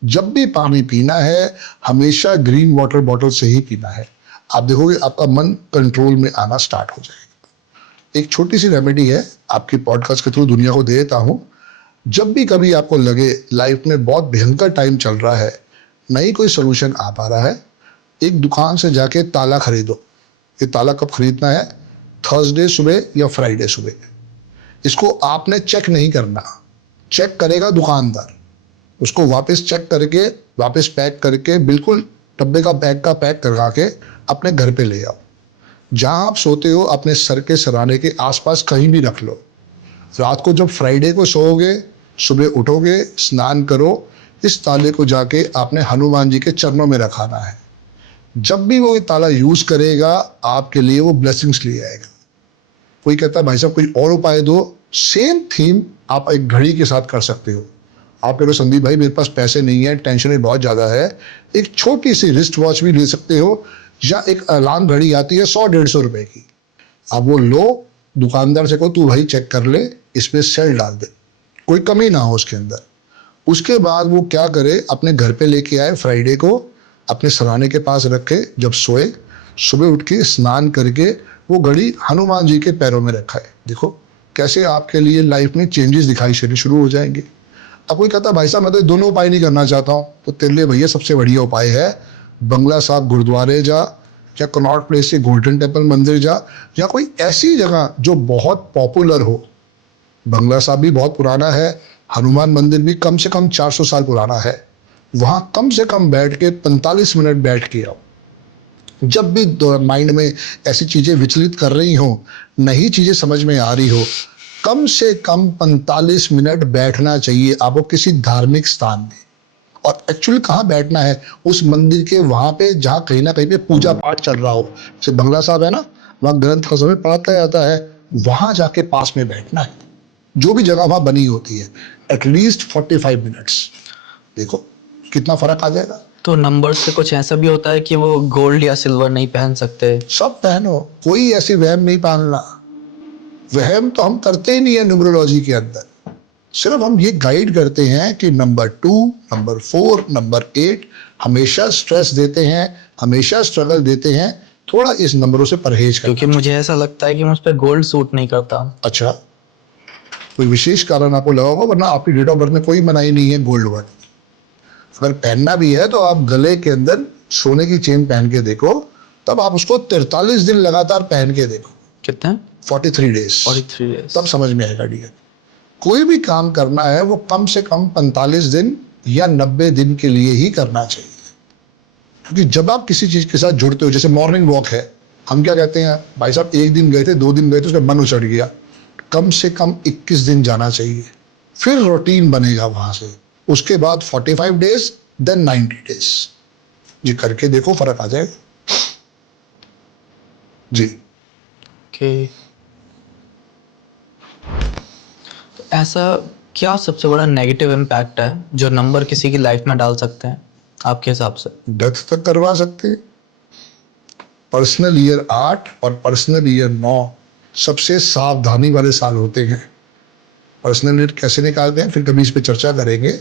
जब भी पानी पीना है हमेशा ग्रीन वाटर बॉटल से ही पीना है। आप देखोगे आपका मन कंट्रोल में आना स्टार्ट हो जाएगा। एक छोटी सी रेमेडी है, आपकी पॉडकास्ट के थ्रू दुनिया को दे देता हूं। जब भी कभी आपको लगे लाइफ में बहुत भयंकर टाइम चल रहा है, नहीं कोई सोल्यूशन आ पा रहा है, एक दुकान से जाके ताला खरीदो। ये ताला कब खरीदना है? थर्सडे सुबह या फ्राइडे सुबह। इसको आपने चेक नहीं करना, चेक करेगा दुकानदार। उसको वापस चेक करके वापस पैक करके बिल्कुल डब्बे का बैग का पैक करवा के अपने घर पे ले आओ। जहां आप सोते हो अपने सर के सराने के आसपास कहीं भी रख लो। रात को जब फ्राइडे को सोओगे, सुबह उठोगे, स्नान करो, इस ताले को जाके आपने हनुमान जी के चरणों में रखाना है। जब भी वो ताला यूज करेगा आपके लिए वो ब्लेसिंग्स ले आएगा। कोई कहता है भाई साहब कोई और उपाय दो, सेम थीम आप एक घड़ी के साथ कर सकते हो। आप कह रहे हो संदीप भाई मेरे पास पैसे नहीं है, टेंशन भी बहुत ज़्यादा है, एक छोटी सी रिस्ट वॉच भी ले सकते हो, या एक अलार्म घड़ी आती है 100-150 रुपए की, आप वो लो, दुकानदार से कहो तू भाई चेक कर ले, इसमें सेल डाल दे, कोई कमी ना हो उसके अंदर। उसके बाद वो क्या करे, अपने घर पे लेके आए, फ्राइडे को अपने सराने के पास रखे, जब सोए सुबह उठ के स्नान करके वो घड़ी हनुमान जी के पैरों में रखा है। देखो कैसे आपके लिए लाइफ में चेंजेस दिखाई देने शुरू हो जाएंगे। अब कोई कहता भाई साहब मैं तो दोनों उपाय नहीं करना चाहता हूँ, तो तेरे लिए भैया सबसे बढ़िया उपाय है बंगला साहब गुरुद्वारे जा, या कनॉट प्लेस से गोल्डन टेम्पल मंदिर जा, या कोई ऐसी जगह जो बहुत पॉपुलर हो। बंगला साहब भी बहुत पुराना है, हनुमान मंदिर भी कम से कम 400 साल पुराना है। वहाँ कम से कम बैठ के 45 मिनट बैठ के आओ। जब भी माइंड में ऐसी चीज़ें विचलित कर रही हो, नई चीज़ें समझ में आ रही हो, कम से कम 45 मिनट बैठना चाहिए आपको किसी धार्मिक स्थान में। और एक्चुअली कहाँ बैठना है? उस मंदिर के वहाँ पे जहाँ कहीं ना कहीं पे पूजा पाठ चल रहा हो। जैसे बंगला साहब है ना, वहाँ ग्रंथ का समय पढ़ाया जाता है, वहाँ जाके पास में बैठना है। जो भी जगह वहाँ बनी होती है, एटलीस्ट 45 मिनट्स। देखो कितना फर्क आ जाएगा। तो नंबर से कुछ ऐसा भी होता है कि वो गोल्ड या सिल्वर नहीं पहन सकते? सब पहनो, कोई ऐसी वहम नहीं पालना। वहम तो हम करते ही नहीं है न्यूमरोलॉजी के अंदर। सिर्फ हम ये गाइड करते हैं कि नंबर 2, नंबर 4, नंबर 8 हमेशा स्ट्रेस देते हैं, हमेशा स्ट्रगल देते हैं। थोड़ा इस नंबरों से परहेज करना। क्योंकि मुझे ऐसा लगता है कि मुझ पर गोल्ड सूट नहीं करता। अच्छा, कोई विशेष कारण आपको लगा होगा, वरना आपकी डेट ऑफ बर्थ में कोई मनाही नहीं है गोल्ड वाली। अगर पहनना भी है तो आप गले के अंदर सोने की चेन पहन के देखो, तब आप उसको 43 दिन लगातार पहन के देखो। कितने? 43 डेज। 43 डेज। तब समझ में आएगा डियर। कोई भी काम करना है वो कम से कम 45 दिन या 90 दिन के लिए ही करना चाहिए। क्योंकि जब आप किसी चीज के साथ जुड़ते हो, जैसे मॉर्निंग वॉक है, हम क्या कहते हैं भाई साहब एक दिन गए थे, 2 दिन गए थे, उसका मन उचड़ गया, कम से कम 21 दिन जाना चाहिए, फिर रूटीन बनेगा वहां से। उसके बाद 45 डेज, देन 90 डेज। जी करके देखो, फर्क आ जाएगा। जी ओके। तो ऐसा क्या सबसे बड़ा नेगेटिव इम्पैक्ट है जो नंबर किसी की लाइफ में डाल सकते हैं आपके हिसाब से? डेथ तक करवा सकते हैं। पर्सनल ईयर 8 और पर्सनल ईयर 9 सबसे सावधानी वाले साल होते हैं। पर्सनल ईयर कैसे निकालते हैं फिर कभी इस पे चर्चा करेंगे,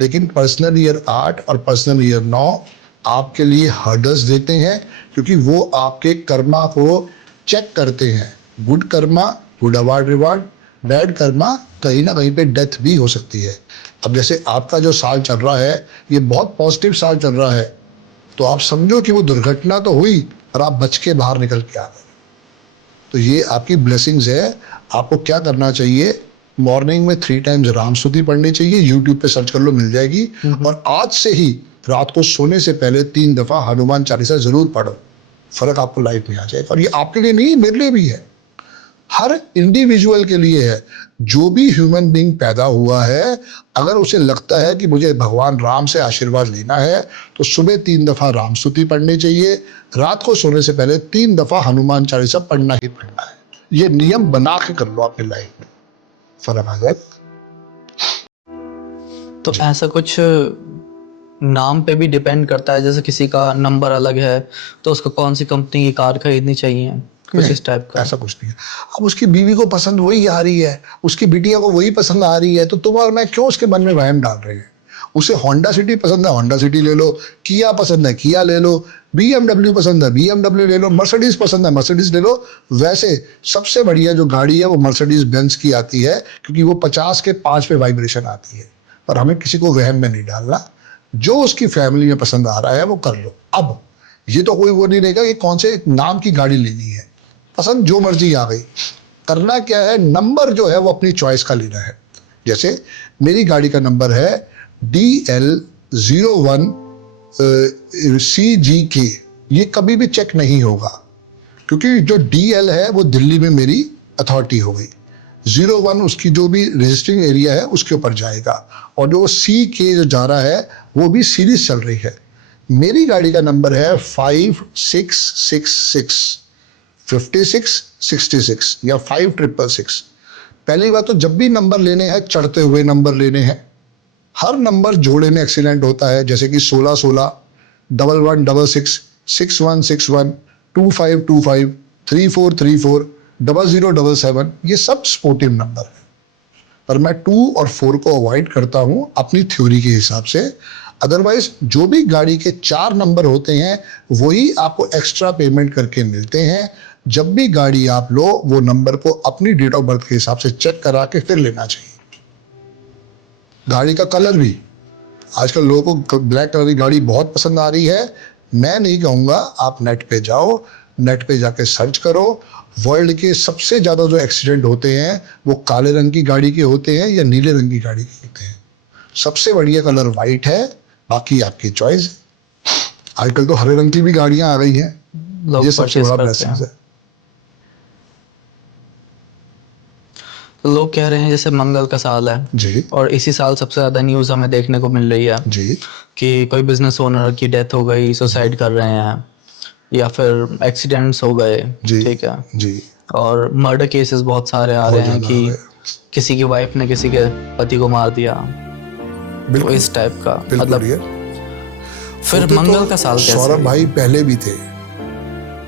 लेकिन पर्सनल ईयर 8 और पर्सनल ईयर 9 आपके लिए हर्डल्स देते हैं, क्योंकि वो आपके कर्मा को चेक करते हैं। Good Karma good award reward, bad Karma कहीं ना कहीं पे डेथ भी हो सकती है। अब जैसे आपका जो साल चल रहा है ये बहुत पॉजिटिव साल चल रहा है, तो आप समझो कि वो दुर्घटना तो हुई और आप बच के बाहर निकल के आ गए, तो ये आपकी ब्लेसिंग्स है। आपको क्या करना चाहिए, मॉर्निंग में 3 टाइम्स राम स्तुति पढ़नी चाहिए, यूट्यूब पे सर्च कर लो मिल जाएगी। और आज से ही रात को सोने से पहले 3 दफा हनुमान चालीसा जरूर पढ़ो, फर्क आपको लाइफ में आ जाएगा। और ये आपके लिए नहीं, मेरे लिए भी है, हर इंडिविजुअल के लिए है। जो भी ह्यूमन बीइंग पैदा हुआ है, अगर उसे लगता है कि मुझे भगवान राम से आशीर्वाद लेना है, तो सुबह 3 दफा राम स्तुति पढ़नी चाहिए, रात को सोने से पहले 3 दफा हनुमान चालीसा पढ़ना ही पढ़ना है। ये नियम बना के कर लो अपनी लाइफ में, फर्क आ जाएगा। तो ऐसा कुछ नाम पे भी डिपेंड करता है, जैसे किसी का नंबर अलग है तो उसको कौन सी कंपनी की कार खरीदनी चाहिए? कुछ नहीं, इस टाइप का। ऐसा कुछ नहीं है। अब उसकी बीवी को पसंद वही आ रही है, उसकी बिटिया को वही पसंद आ रही है, तो तुम और मैं क्यों उसके मन में वहम डाल रहे हैं? उसे होंडा सिटी पसंद है, होंडा सिटी ले लो, किया पसंद है, किया ले लो, BMW पसंद है, BMW ले लो, मर्सिडीज पसंद है, मर्सिडीज ले लो। वैसे सबसे बढ़िया जो गाड़ी है वो मर्सिडीज बेंज की आती है, क्योंकि वो 50 के 5 पे वाइब्रेशन आती है। पर हमें किसी को वहम में नहीं डालना, जो उसकी फैमिली में पसंद आ रहा है वो कर लो। अब ये तो कोई वो नहीं रहेगा कि कौन से नाम की गाड़ी लेनी है, पसंद जो मर्जी आ गई। करना क्या है, नंबर जो है वो अपनी चॉइस का लेना है। जैसे मेरी गाड़ी का नंबर है DL01 CGK, ये कभी भी चेक नहीं होगा, क्योंकि जो DL है वो दिल्ली में मेरी अथॉरिटी हो गई, 01 उसकी जो भी रजिस्टरिंग एरिया है उसके ऊपर जाएगा, और जो CK जो जा रहा है वो भी सीरीज चल रही है। मेरी गाड़ी का नंबर है 5666 या 5666। पहली बात तो जब भी नंबर लेने हैं चढ़ते हुए नंबर लेने हैं। हर नंबर जोड़े में एक्सीडेंट होता है, जैसे कि 1616, 1166, 6161, 2525, 3434, 0077, ये सब स्पोर्टिव नंबर है। पर मैं 2 और 4 को अवॉइड करता हूं अपनी थ्योरी के हिसाब से। अदरवाइज जो भी गाड़ी के 4 नंबर होते हैं वही आपको एक्स्ट्रा पेमेंट करके मिलते हैं। जब भी गाड़ी आप लो वो नंबर को अपनी डेट ऑफ बर्थ के हिसाब से चेक करा के फिर लेना चाहिए। गाड़ी का कलर भी, आजकल लोगों को ब्लैक कलर की गाड़ी बहुत पसंद आ रही है। मैं नहीं कहूँगा, आप नेट पे जाओ, नेट पे जाके सर्च करो, वर्ल्ड के सबसे ज़्यादा जो एक्सीडेंट होते हैं वो काले रंग की गाड़ी के होते हैं या नीले रंग की गाड़ी के होते हैं। सबसे बढ़िया कलर वाइट है, बाकी आपकी चॉइस। आजकल तो हरे रंग की भी गाड़ियां आ गई हैं, ये सबसे बड़ा ब्लेसिंग है। तो लोग कह रहे हैं जैसे मंगल का साल है जी और इसी साल सबसे ज्यादा न्यूज हमें देखने को मिल रही है जी कि कोई बिजनेस ओनर की डेथ हो गई, सुसाइड कर रहे हैं, या फिर एक्सीडेंट्स हो गए, जी ठीक है, जी, और मर्डर केसेस बहुत सारे आ रहे हैं कि किसी की वाइफ ने किसी के पति को मार दिया, तो इस टाइप का। मतलब फिर मंगल का साल कैसे? सौरभ भाई पहले भी थे,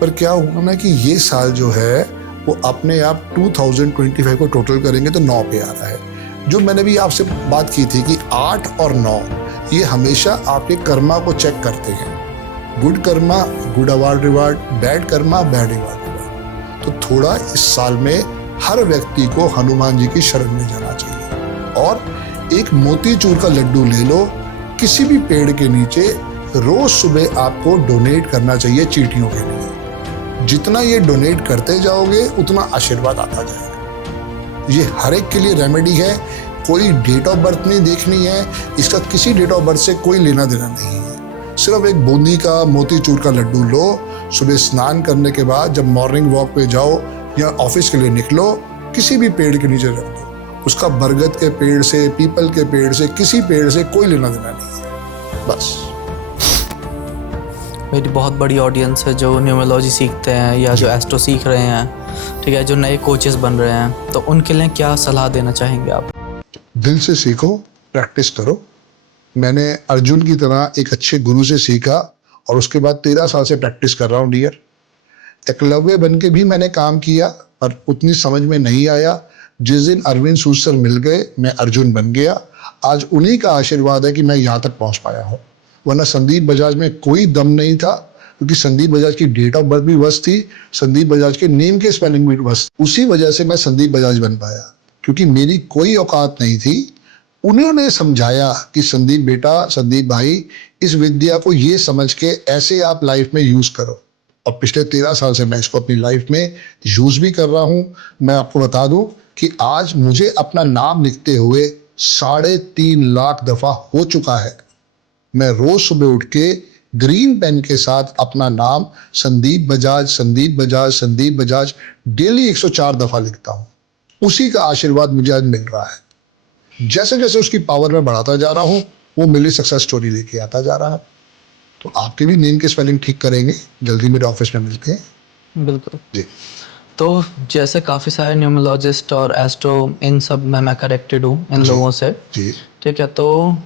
पर क्या हुआ ना कि ये साल जो है वो अपने आप 2025 को टोटल करेंगे तो 9 पे आ रहा है। जो मैंने भी आपसे बात की थी कि 8 और 9 ये हमेशा आपके कर्मा को चेक करते हैं। Good Karma good award reward, bad Karma bad reward reward. तो थोड़ा इस साल में हर व्यक्ति को हनुमान जी की शरण में जाना चाहिए और एक मोतीचूर का लड्डू ले लो, किसी भी पेड़ के नीचे रोज सुबह आपको डोनेट करना चाहिए चींटियों के लिए। जितना ये डोनेट करते जाओगे उतना आशीर्वाद आता जाएगा। ये हर एक के लिए रेमेडी है, कोई डेट ऑफ बर्थ नहीं देखनी है, इसका किसी डेट ऑफ बर्थ से कोई लेना देना नहीं है। सिर्फ एक बूंदी का मोतीचूर का लड्डू लो, सुबह स्नान करने के बाद जब मॉर्निंग वॉक पे जाओ या ऑफिस के लिए निकलो, किसी भी पेड़ के नीचे रख दो। उसका बरगद के पेड़ से, पीपल के पेड़ से, किसी पेड़ से कोई लेना देना नहीं है। बस मेरी बहुत बड़ी ऑडियंस है जो न्यूमरोलॉजी सीखते हैं या जो एस्ट्रो सीख रहे हैं, ठीक है, जो नए कोचेस बन रहे हैं, तो उनके लिए क्या सलाह देना चाहेंगे आप? दिल से सीखो, प्रैक्टिस करो। मैंने अर्जुन की तरह एक अच्छे गुरु से सीखा और उसके बाद 13 साल से प्रैक्टिस कर रहा हूँ डियर। एकलव्य बन के भी मैंने काम किया पर उतनी समझ में नहीं आया। जिस दिन अरविंद सूद सर मिल गए मैं अर्जुन बन गया। आज उन्हीं का आशीर्वाद है कि मैं यहाँ तक पहुँच पाया हूँ, वरना संदीप बजाज में कोई दम नहीं था, क्योंकि संदीप बजाज की डेट ऑफ बर्थ भी वस्त थी, संदीप बजाज के नेम के स्पेलिंग भी वस्त। उसी वजह से मैं संदीप बजाज बन पाया, क्योंकि मेरी कोई औकात नहीं थी। उन्होंने समझाया कि संदीप बेटा, संदीप भाई, इस विद्या को ये समझ के ऐसे आप लाइफ में यूज करो। और पिछले 13 साल से मैं इसको अपनी लाइफ में यूज भी कर रहा हूँ। मैं आपको बता दूं कि आज मुझे अपना नाम लिखते हुए 3.5 लाख दफा हो चुका है। मैं रोज सुबह उठ के ग्रीन पेन के साथ अपना नाम संदीप बजाज, संदीप बजाज, संदीप बजाज डेली 104 दफा लिखता हूँ। उसी का आशीर्वाद मुझे आज मिल रहा है। जैसे जैसे उसकी पावर में बढ़ाता जा रहा हूँ वो मेरी सक्सेस स्टोरी लेके आता जा रहा है। तो आपके भी नेम के स्पेलिंग ठीक करेंगे, जल्दी मेरे ऑफिस में मिलते हैं। बिल्कुल जी। तो जैसे काफ़ी सारे न्यूमरोलॉजिस्ट और एस्ट्रो, इन सब में मैं कनेक्टेड हूँ इन लोगों से, जी ठीक है, तो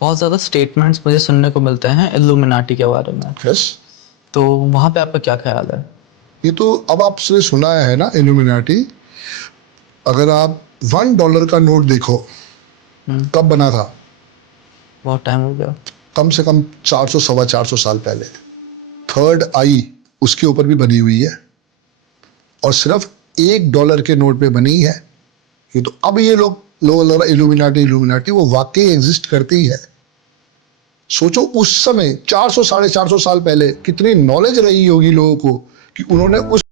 बहुत ज़्यादा स्टेटमेंट्स मुझे सुनने को मिलते हैं इल्यूमिनाटी के बारे में। यस। तो वहाँ पे आपका क्या ख्याल है? ये तो अब आपने सुना है ना इल्यूमिनाटी। अगर आप $1 का नोट देखो, कब बना था? बहुत टाइम हो गया। कम से कम 400 सवा 400 साल पहले। थर्ड आई उसके ऊपर भी बनी हुई है, और सिर्फ $1 के नोट पे बनी है। ये तो अब ये लोग इल्यूमिनाटी इल्यूमिनाटी, वो वाकई एग्जिस्ट करती है। सोचो उस समय 400 साढ़े 400 साल पहले कितनी नॉलेज रही होगी लोगों को कि उन्होंने उस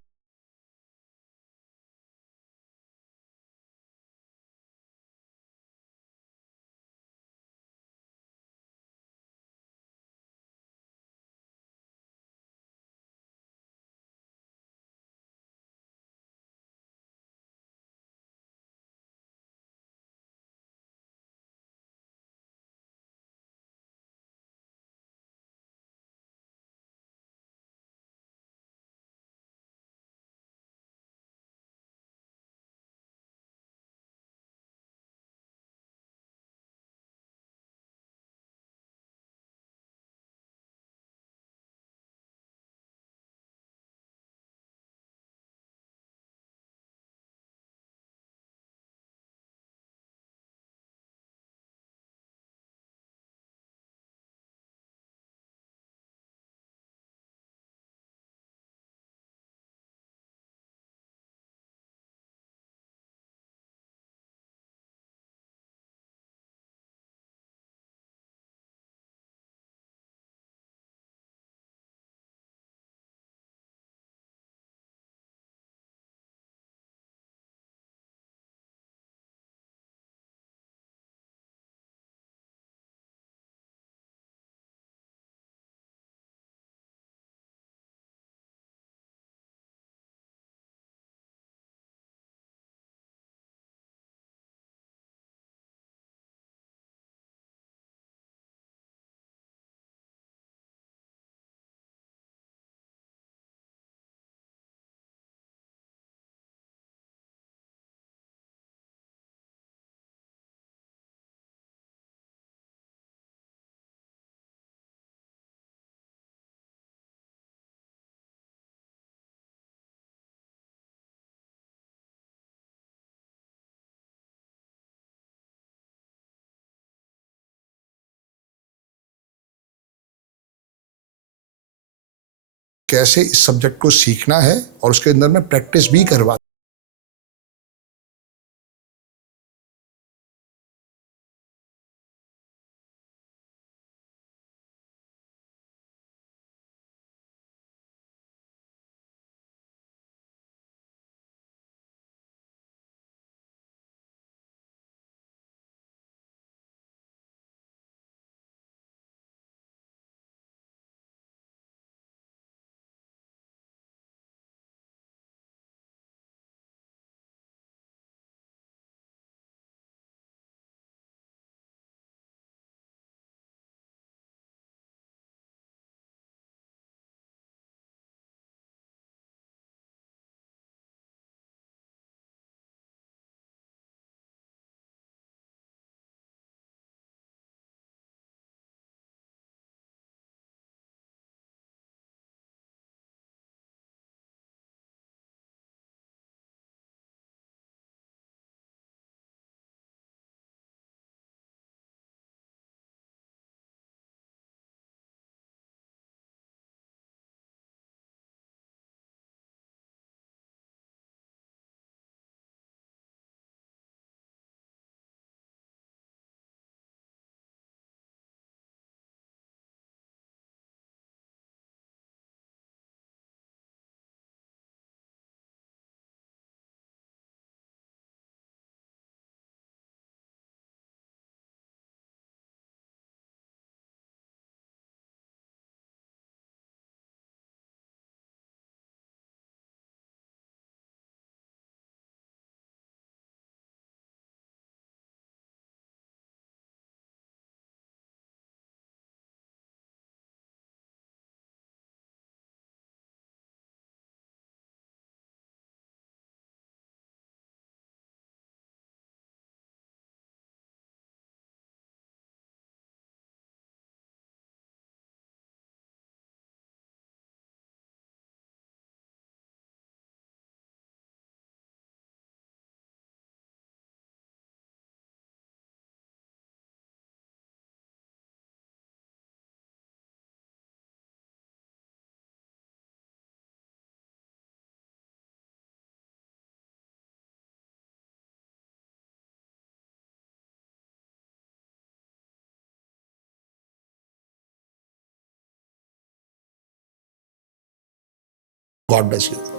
कैसे इस सब्जेक्ट को सीखना है और उसके अंदर में प्रैक्टिस भी करवा गॉड ब्लेस यू।